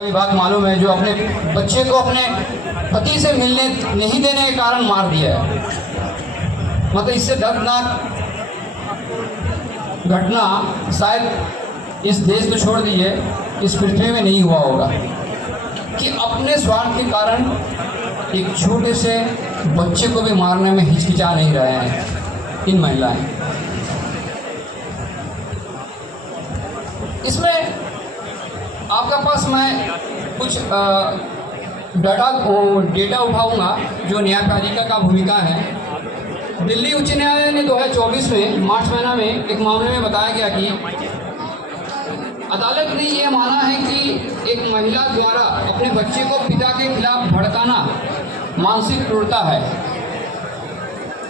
बात मालूम है, जो अपने बच्चे को अपने पति से मिलने नहीं देने के कारण मार दिया है। मतलब इससे दर्दनाक घटना शायद इस देश तो छोड़ दीजिए, इस पृथ्वी में नहीं हुआ होगा कि अपने स्वार्थ के कारण एक छोटे से बच्चे को भी मारने में हिचकिचा नहीं रहे हैं इन महिलाएं। इसमें आपका पास मैं कुछ डेटा उठाऊंगा जो न्यायपालिका का भूमिका है। दिल्ली उच्च न्यायालय ने 2024 में मार्च महीना में एक मामले में बताया गया कि अदालत ने यह माना है कि एक महिला द्वारा अपने बच्चे को पिता के खिलाफ भड़काना मानसिक क्रूरता है।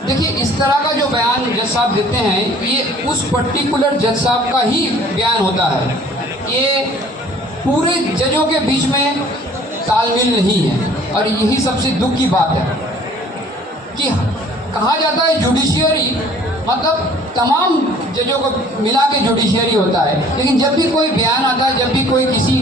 देखिए, इस तरह का जो बयान जज साहब देते हैं, ये उस पर्टिकुलर जज साहब का ही बयान होता है। ये पूरे जजों के बीच में तालमेल नहीं है। और यही सबसे दुख की बात है कि कहा जाता है जुडिशियरी मतलब तमाम जजों को मिला के जुडिशियरी होता है, लेकिन जब भी कोई बयान आता है, जब भी कोई किसी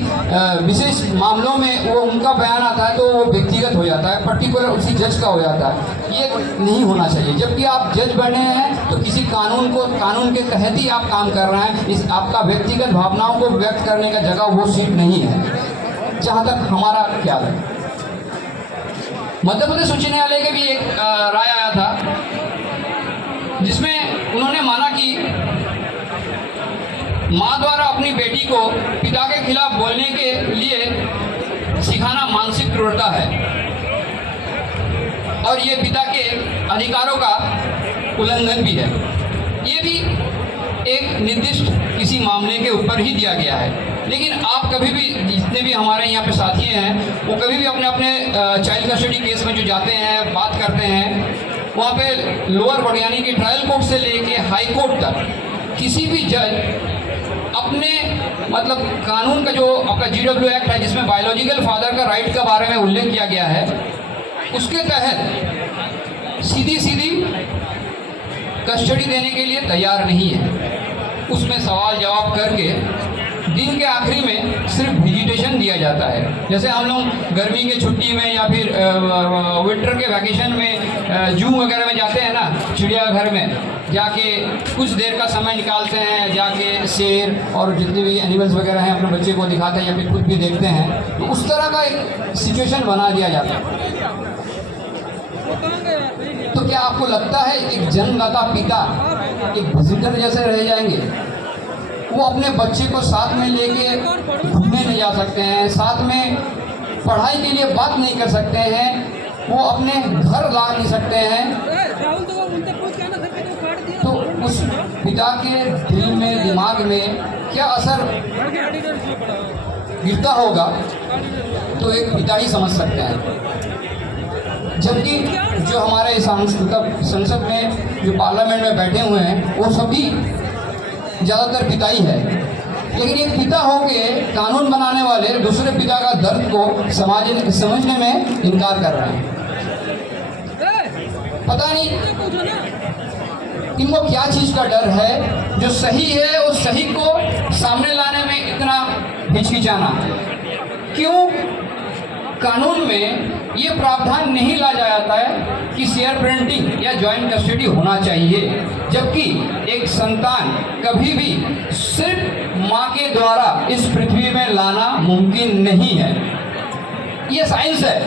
विशेष मामलों में वो उनका बयान आता है, तो वो व्यक्तिगत हो जाता है, पर्टिकुलर उसी जज का हो जाता है। ये नहीं होना चाहिए। जबकि आप जज बने हैं तो किसी कानून के तहत ही आप काम कर रहे हैं। इस आपका व्यक्तिगत भावनाओं को व्यक्त करने का जगह वो सीट नहीं है, जहाँ तक हमारा ख्याल है। मध्य प्रदेश उच्च न्यायालय के भी एक राय आया था जिसमें उन्होंने माना कि माँ द्वारा अपनी बेटी को पिता के खिलाफ बोलने के लिए सिखाना मानसिक क्रूरता है और ये पिता के अधिकारों का उल्लंघन भी है। ये भी एक निर्दिष्ट किसी मामले के ऊपर ही दिया गया है। लेकिन आप कभी भी, जितने भी हमारे यहाँ पे साथी हैं, वो कभी भी अपने अपने चाइल्ड कस्टडी केस में जो जाते हैं, बात करते हैं, वहाँ पे लोअर कोर्ट यानी कि ट्रायल कोर्ट से लेके हाई कोर्ट तक किसी भी जज अपने मतलब कानून का जो आपका GW एक्ट है, जिसमें बायोलॉजिकल फादर का राइट के बारे में उल्लेख किया गया है, उसके तहत सीधी कस्टडी देने के लिए तैयार नहीं है। उसमें सवाल जवाब करके दिन के आखिरी में सिर्फ विजिटेशन दिया जाता है। जैसे हम लोग गर्मी के छुट्टी में या फिर विंटर के वैकेशन में जू वगैरह में जाते हैं ना, चिड़ियाघर में जाके कुछ देर का समय निकालते हैं, जाके शेर और जितने भी एनिमल्स वगैरह हैं अपने बच्चे को दिखाते हैं या फिर खुद भी देखते हैं, तो उस तरह का एक सिचुएशन बना दिया जाता है। तो क्या आपको लगता है एक जन्मदाता पिता एक विजिटर जैसे रह जाएंगे? वो अपने बच्चे को साथ में लेके घूमने नहीं जा सकते हैं, साथ में पढ़ाई के लिए बात नहीं कर सकते हैं, वो अपने घर ला नहीं सकते हैं। तो उस पिता के दिल में, दिमाग में क्या असर गिरता होगा तो एक पिता ही समझ सकते हैं। जबकि जो हमारे संसद में जो पार्लियामेंट में बैठे हुए हैं, वो सभी ज़्यादातर पिता ही है। लेकिन एक पिता होके कानून बनाने वाले दूसरे पिता का दर्द को समझने में इनकार कर रहे हैं। पता नहीं इनको क्या चीज़ का डर है, जो सही है उस सही को सामने लाने में इतना हिचकिचाना। क्यों कानून में ये प्रावधान नहीं ला जाता है कि शेयर पेरेंटिंग या जॉइंट कस्टडी होना चाहिए, जबकि एक संतान कभी भी सिर्फ माँ के द्वारा इस पृथ्वी में लाना मुमकिन नहीं है। ये साइंस है,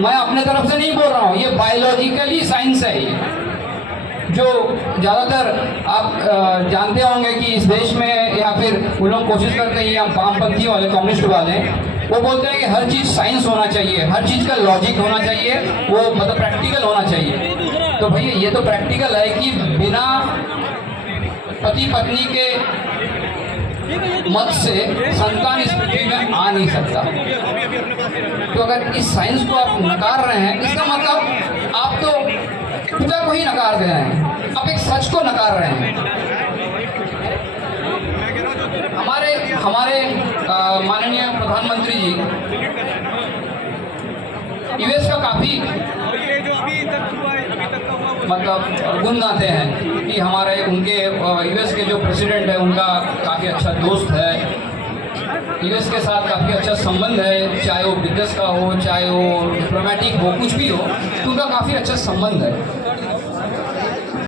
मैं अपने तरफ से नहीं बोल रहा हूँ, ये बायोलॉजिकली साइंस है। ये जो ज़्यादातर आप जानते होंगे कि इस देश में या फिर वो लोग कोशिश करते हैं, हम वामपंथी वाले, कम्युनिस्ट वाले, वो बोलते हैं कि हर चीज़ साइंस होना चाहिए, हर चीज़ का लॉजिक होना चाहिए, वो मतलब प्रैक्टिकल होना चाहिए। तो भैया ये तो प्रैक्टिकल है कि बिना पति पत्नी के मत से संतान इस पृथ्वी में आ नहीं सकता। तो अगर इस साइंस को आप नकार रहे हैं, इसका मतलब आप तो पिता को ही नकार दे रहे हैं, आप एक सच को नकार रहे हैं। हमारे माननीय प्रधानमंत्री जी यूएस का काफ़ी मतलब गुण गाते हैं कि हमारे उनके यूएस के जो प्रेसिडेंट है उनका काफ़ी अच्छा दोस्त है। यूएस के साथ काफ़ी अच्छा संबंध है, चाहे वो बिजनेस का हो, चाहे वो डिप्लोमेटिक हो, कुछ भी हो, तो उनका काफ़ी अच्छा संबंध है।